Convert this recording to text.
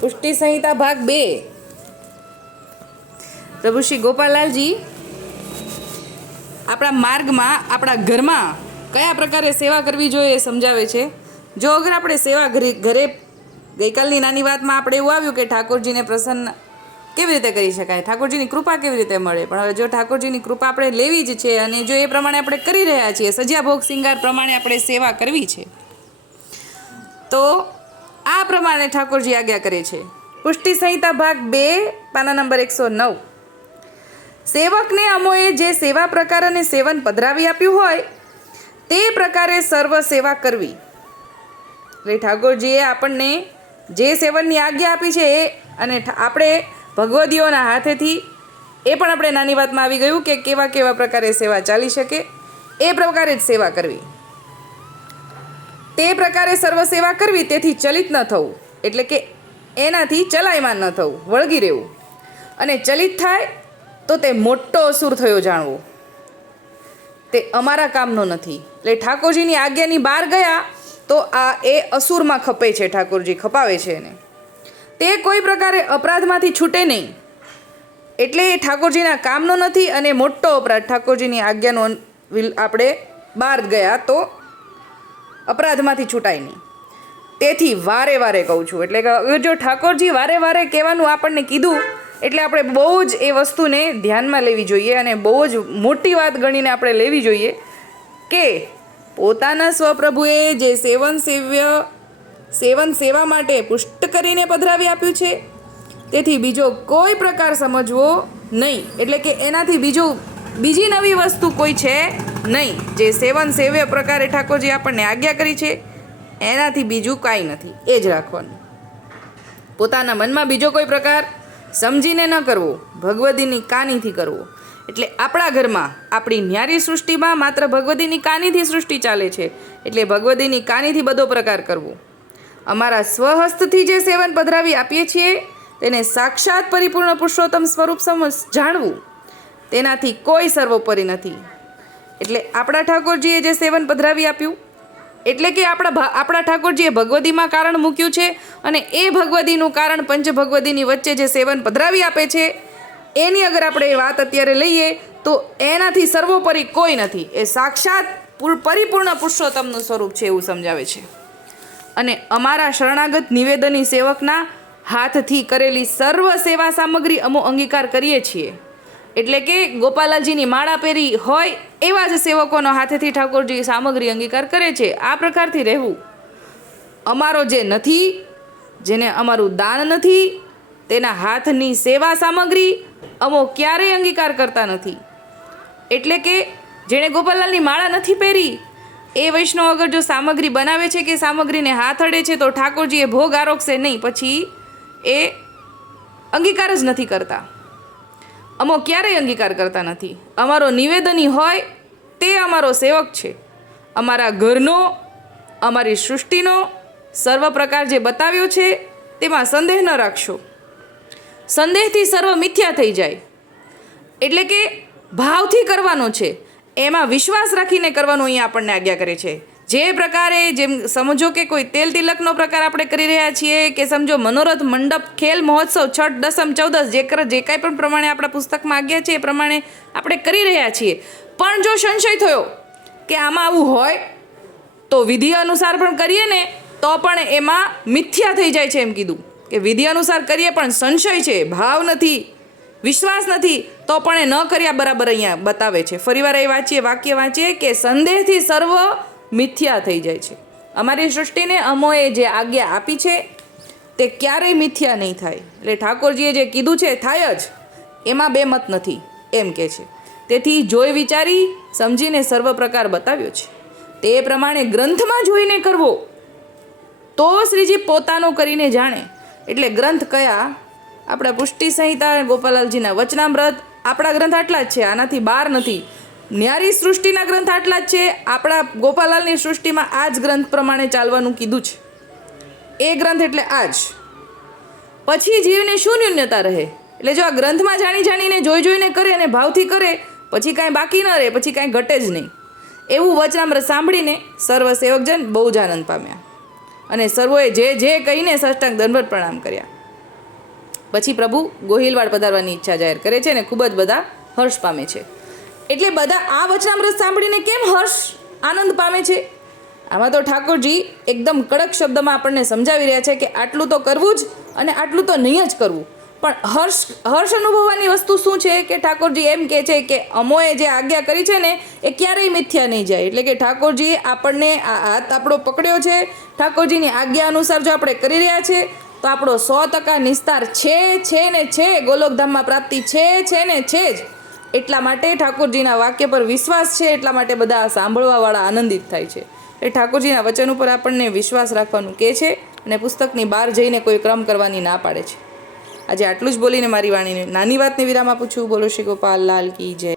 પુષ્ટિ સંહિતા ભાગ બે. પ્રભુ શ્રી ગોપાલાલજી આપણા માર્ગમાં, આપણા ઘરમાં કયા પ્રકારે સેવા કરવી જોઈએ એ સમજાવે છે? જો અગર આપણે સેવા ઘરે ઘરે ગઈકાલની નાની વાતમાં આપણે એવું આવ્યું કે ઠાકોરજીને પ્રસન્ન કેવી રીતે કરી શકાય? ઠાકોરજીની કૃપા કેવી રીતે મળે? પણ હવે જો ઠાકોરજીની કૃપા આપણે લેવી જ છે અને જો એ પ્રમાણે આપણે કરી રહ્યા છીએ સજ્યા ભોગ સિંગાર પ્રમાણે આપણે સેવા કરવી છે, તો આ પ્રમાણે ઠાકોરજી આજ્ઞા કરે છે. પુષ્ટિ સંહિતા ભાગ બે, પાના નંબર એકસો નવ. સેવકને અમોએ જે સેવા પ્રકાર અને સેવન પધરાવી આપ્યું હોય, તે પ્રકારે સર્વ સેવા કરવી. એટલે ઠાકોરજીએ આપણને જે સેવનની આજ્ઞા આપી છે એ અને આપણે ભગવદીઓના હાથેથી એ પણ આપણે નાની વાતમાં આવી ગયું કે કેવા કેવા પ્રકારે સેવા ચાલી શકે, એ પ્રકારે જ સેવા કરવી. તે પ્રકારે સર્વ સેવા કરવી તેથી ચલિત ન થવું. એટલે કે એનાથી ચલાયમાન ન થવું. વળગી રહેવું. અને ચલિત થાય તો તે મોટો અસુર થયો જાણવો. તે અમારા કામનો નથી. એટલે ઠાકોરજીની આજ્ઞાની બહાર ગયા તો આ એ અસુરમાં ખપે છે, ઠાકોરજી ખપાવે છે એને. તે કોઈ પ્રકારે અપરાધમાંથી છૂટે નહીં. એટલે એ ઠાકોરજીના કામનો નથી અને મોટો અપરાધ. ઠાકોરજીની આજ્ઞાનો આપણે બહાર ગયા તો અપરાધમાંથી છૂટાય નહીં. તેથી વારે વારે કહું છું. એટલે કે જો ઠાકોરજી વારે વારે કહેવાનું આપણને કીધું, એટલે આપણે બહુ જ એ વસ્તુને ધ્યાનમાં લેવી જોઈએ અને બહુ જ મોટી વાત ગણીને આપણે લેવી જોઈએ કે પોતાના સ્વપ્રભુએ જે સેવન સેવ્ય, સેવન સેવા માટે પુષ્ટ કરીને પધરાવી આપ્યું છે, તેથી બીજો કોઈ પ્રકાર સમજવો નહીં. એટલે કે એનાથી બીજું બીજી નવી વસ્તુ કોઈ છે નહીં, જે સેવન સેવ્ય પ્રકારે ઠાકોરજી આપણને આજ્ઞા કરી છે, એનાથી બીજું કાંઈ નથી, એ જ રાખવાનું. પોતાના મનમાં બીજો કોઈ પ્રકાર સમજીને ન કરવો, ભગવદીની કાનીથી કરવો. એટલે આપણા ઘરમાં આપણી ન્યારી સૃષ્ટિમાં માત્ર ભગવદીની કાનીથી સૃષ્ટિ ચાલે છે, એટલે ભગવદીની કાનીથી બધો પ્રકાર કરવો. અમારા સ્વહસ્તથી જે સેવન પધરાવી આપીએ છીએ, તેને સાક્ષાત પરિપૂર્ણ પુરુષોત્તમ સ્વરૂપ સમજ જાણવું. તેનાથી કોઈ સર્વોપરી નથી. એટલે આપણા ઠાકોરજીએ જે સેવન પધરાવી આપ્યું, એટલે કે આપણા આપણા ઠાકોરજીએ ભગવદીમાં કારણ મૂક્યું છે અને એ ભગવદીનું કારણ પંચ ભગવદીની વચ્ચે જે સેવન પધરાવી આપે છે, એની અગર આપણે એ વાત અત્યારે લઈએ, તો એનાથી સર્વોપરી કોઈ નથી. એ સાક્ષાત પૂર- પરિપૂર્ણ પુરુષોત્તમનું સ્વરૂપ છે એવું સમજાવે છે. અને અમારા શરણાગત નિવેદની સેવકના હાથથી કરેલી સર્વ સેવા સામગ્રી અમો અંગીકાર કરીએ છીએ. એટલે કે ગોપાલાલજીની માળા પહેરી હોય એવા જ સેવકોનો હાથેથી ઠાકોરજી સામગ્રી અંગીકાર કરે છે. આ પ્રકારથી રહેવું અમારો જે નથી, જેને અમારું દાન નથી, તેના હાથની સેવા સામગ્રી અમો ક્યારેય અંગીકાર કરતા નથી. એટલે કે જેણે ગોપાલાલની માળા નથી પહેરી, એ વૈષ્ણવ અગર જો સામગ્રી બનાવે છે કે સામગ્રીને હાથ અડે છે તો ઠાકોરજી એ ભોગ આરોગશે નહીં. પછી એ અંગીકાર જ નથી કરતા. અમો ક્યારેય અંગીકાર કરતા નથી. અમારો નિવેદની હોય, તે અમારો સેવક છે. અમારા ઘરનો, અમારી સૃષ્ટિનો સર્વ પ્રકાર જે બતાવ્યો છે, તેમાં સંદેહ ન રાખશો. સંદેહથી સર્વ મિથ્યા થઈ જાય. એટલે કે ભાવથી કરવાનો છે. એમાં વિશ્વાસ રાખીને કરવાનું અહીંયા આપણને આજ્ઞા કરે છે. જે પ્રકારે જેમ સમજો કે કોઈ તેલ તિલકનો પ્રકાર આપણે કરી રહ્યા છીએ કે સમજો મનોરથ મંડપ ખેલ મહોત્સવ છઠ, દસમ, ચૌદસ જે કર જે કાંઈ પણ પ્રમાણે આપણા પુસ્તકમાં આગ્યા છે એ પ્રમાણે આપણે કરી રહ્યા છીએ. પણ જો સંશય થયો કે આમાં આવું હોય તો વિધિ અનુસાર પણ કરીએ ને તો પણ એમાં મિથ્યા થઈ જાય છે એમ કીધું. કે વિધિ અનુસાર કરીએ પણ સંશય છે, ભાવ નથી, વિશ્વાસ નથી, તો પણ એ ન કર્યા બરાબર અહીંયા બતાવે છે. ફરીવાર એ વાંચીએ, વાક્ય વાંચીએ કે સંદેહથી સર્વ મિથ્યા થઈ જાય છે. અમારી સૃષ્ટિને અમોએ જે આજ્ઞા આપી છે, તે ક્યારેય મિથ્યા નહીં થાય. એટલે ઠાકોરજીએ જે કીધું છે, થાય જ. એમાં બે મત નથી. એમ કે છે. તેથી જોઈ વિચારી, સમજીને સર્વ પ્રકાર બતાવ્યો છે. તે પ્રમાણે ગ્રંથમાં જોઈને કરવો. તો શ્રીજી પોતાનો કરીને જાણે. એટલે ગ્રંથ કયા? આપણા પુષ્ટિ સંહિતા ગોપાલાલજીના વચનામૃત. આપણા ગ્રંથ આટલા જ છે, આનાથી બહાર નથી. ન્યારી સૃષ્ટિના ગ્રંથ આટલા જ છે. આપણા ગોપાલાલની સૃષ્ટિમાં આ જ ગ્રંથ પ્રમાણે ચાલવાનું કીધું છે. એ ગ્રંથ એટલે આ જ. પછી જીવને શું ન્યૂન્યતા રહે. એટલે જો આ ગ્રંથમાં જાણી જાણીને, જોઈ જોઈને કરે અને ભાવથી કરે, પછી કાંઈ બાકી ન રહે, પછી કાંઈ ઘટે જ નહીં. એવું વચનામૃત સાંભળીને સર્વ સેવકજન બહુ જ આનંદ પામ્યા. અને સર્વોએ જે જે કહીને સાષ્ટાંગ દંડવત પ્રણામ કર્યા. પછી પ્રભુ ગોહિલવાડ પધારવાની ઈચ્છા જાહેર કરે છે અને ખૂબ જ બધા હર્ષ પામે છે. એટલે બધા આ વચનામૃત સાંભળીને કેમ હર્ષ આનંદ પામે છે? આમાં તો ઠાકોરજી એકદમ કડક શબ્દમાં આપણને સમજાવી રહ્યા છે કે આટલું તો કરવું જ અને આટલું તો નહીં જ કરવું. પણ હર્ષ હર્ષ અનુભવવાની વસ્તુ શું છે કે ઠાકોરજી એમ કહે છે કે અમોએ જે આજ્ઞા કરી છે ને, એ ક્યારેય મિથ્યા નહીં જાય. એટલે કે ઠાકોરજી આપણને આ હાથ આપણો પકડ્યો છે. ઠાકોરજીની આજ્ઞા અનુસાર જો આપણે કરી રહ્યા છે, તો આપણો સો ટકા નિસ્તાર છે છે ને છે. ગોલોકધામમાં પ્રાપ્તિ છે છે ને છે જ. એટલા માટે ઠાકોરજીના વાક્ય પર વિશ્વાસ છે, એટલા માટે બધા સાંભળવાવાળા આનંદિત થાય છે. એ ઠાકોરજીના વચન ઉપર આપણને વિશ્વાસ રાખવાનું કહે છે અને પુસ્તકની બહાર જઈને કોઈ ક્રમ કરવાની ના પાડે છે. આજે આટલું જ બોલીને મારી વાણીને નાની વાતને વિરામ આપું છું. બોલો શ્રી ગોપાલ, લાલ કી જય.